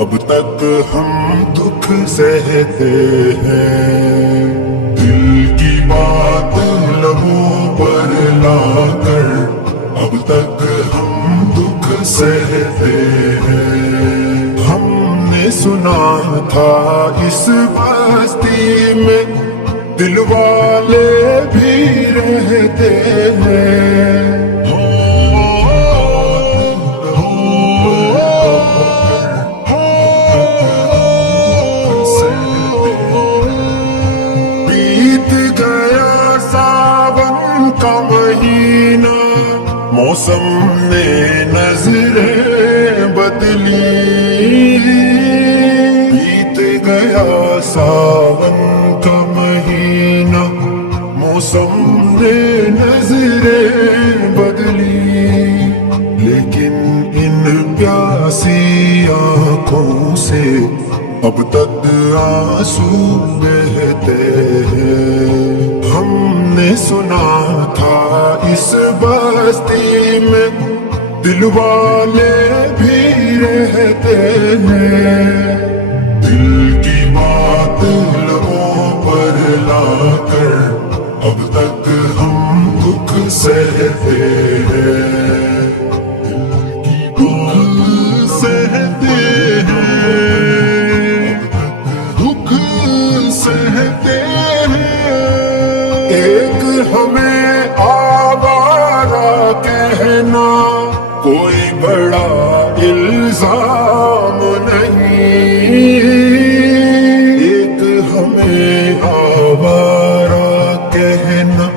اب تک ہم دکھ سہتے ہیں، دل کی بات لبوں پر لا کر اب تک ہم دکھ سہتے ہیں۔ ہم نے سنا تھا اس بستی میں دل والے بھی رہتے ہیں، موسم نے نظریں بدلی، بیت گیا ساون کا مہینہ، موسم نے نظریں بدلی، لیکن ان پیاسی آنکھوں سے اب تک آنسو بہتے ہیں۔ ہم نے سنا تھا اس بستی میں دل والے بھی رہتے ہیں، دل کی بات لبوں پر لا کر اب تک ہم دکھ سہتے ہیں، دل کی بات سہتے ہیں، دکھ سہتے ہیں۔ ایک ہمیں آوارہ کہنا کوئی بڑا الزام نہیں، ایک ہمیں آوارہ کہنا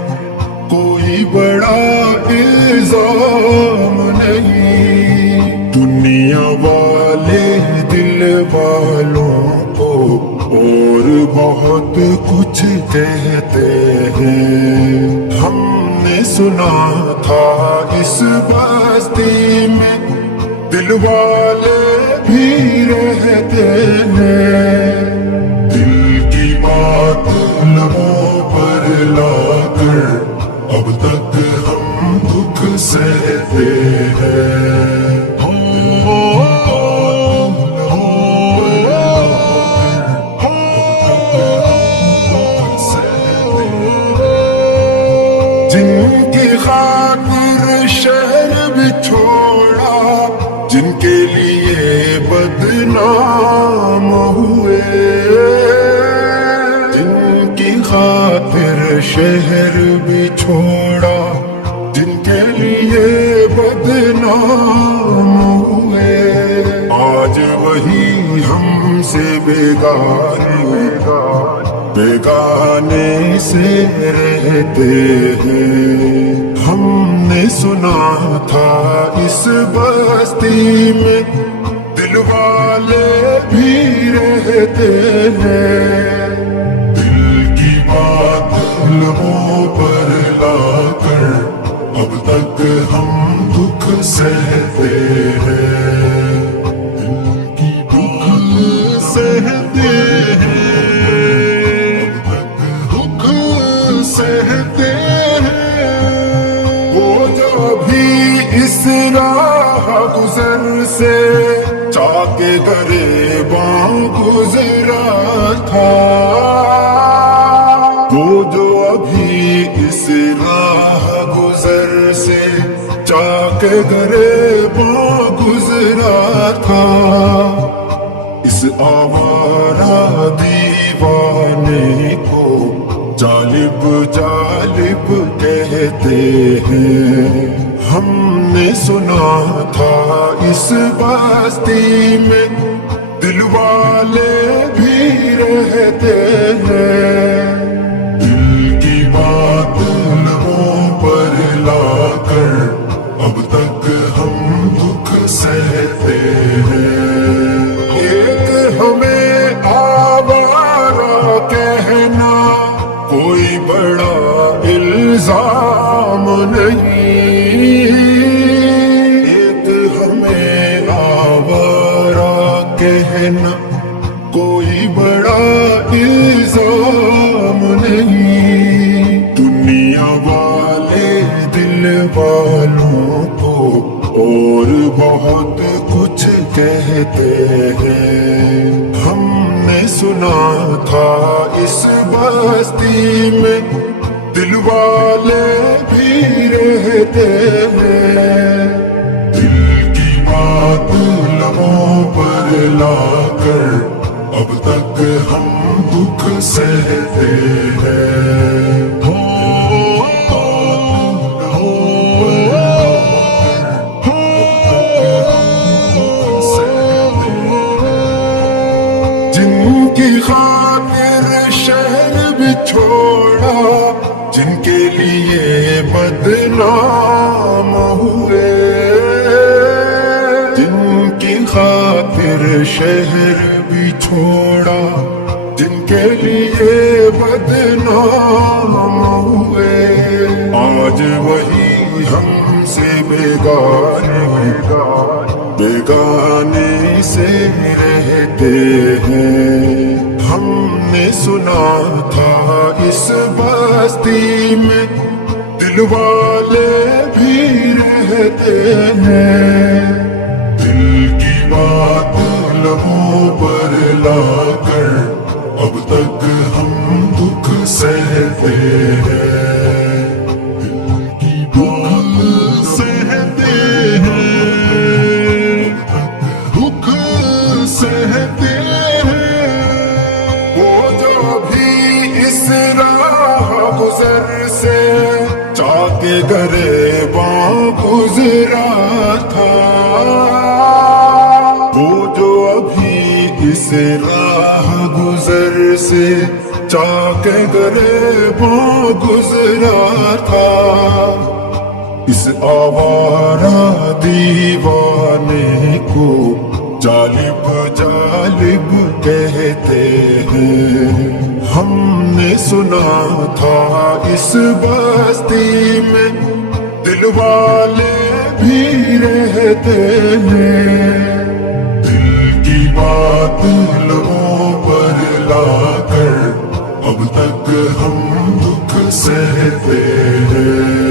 کوئی بڑا الزام نہیں، دنیا والے دل والوں کو اور بہت کچھ کہتے ہیں۔ ہم نے سنا تھا اس بستی میں دل والے بھی رہتے ہیں، دل کی بات لبوں پر لا کر اب تک ہم دکھ سہتے ہیں۔ جن کی خاطر شہر بھی چھوڑا، جن کے لیے بدنام ہوئے، جن کی خاطر شہر بھی چھوڑا، جن کے لیے بدنام ہوئے، آج وہی ہم سے بیگانے سے رہتے ہیں۔ ہم نے سنا تھا اس بستی میں دل والے بھی رہتے ہیں، دل کی بات لبوں پر لا کر اب تک ہم دکھ سہتے ہیں، دل کی بات سہتے ہیں، سہتے ہیں۔ وہ جو بھی اس راہ گزر سے چاک گریباں گزرا تھا، وہ جو ابھی اس راہ گزر سے چاک گریباں گزرا تھا، اس آوارہ دیوانے کو جالب جالب کہتے ہیں۔ ہم نے سنا تھا اس بستی میں دل والے بھی رہتے ہیں، دل کی بات لبوں پر لا کر اب تک ہم دکھ سہتے ہیں۔ ایک ہمیں آوارہ کہنا کوئی بڑا الزام نہیں، ایک ہمیں آوارہ کہنا کوئی بڑا الزام نہیں، دنیا والے دل والوں کو اور بہت کچھ کہتے ہیں۔ سنا تھا اس بستی میں دل والے بھی رہتے ہیں، دل کی بات لبوں پر لا کر اب تک ہم دکھ سہتے ہیں۔ جن کی خاطر شہر بھی چھوڑا، جن کے لیے بدنام ہوئے، جن کی خاطر شہر بھی چھوڑا، جن کے لیے بدنام ہوئے، آج وہی ہم سے بیگانے سے رہتے ہیں۔ ہم نے سنا تھا اس بستی میں دل والے بھی رہتے ہیں، دل کی بات لبوں پر لا کر اب تک ہم دکھ سہتے ہیں، دل کی بات سہتے ہیں، دکھ سہتے ہیں۔ وہ جو بھی اس راہ گزر سے چاک گریباں گزرا تھا، وہ جو ابھی اس راہ گزر سے چاک گریباں گزرا تھا، اس آوارہ دیوانے کو جالب جالب کہتے ہیں۔ ہم نے سنا تھا اس بستی میں دل والے بھی رہتے ہیں، دل کی بات لبوں پر لا کر اب تک ہم دکھ سہتے ہیں۔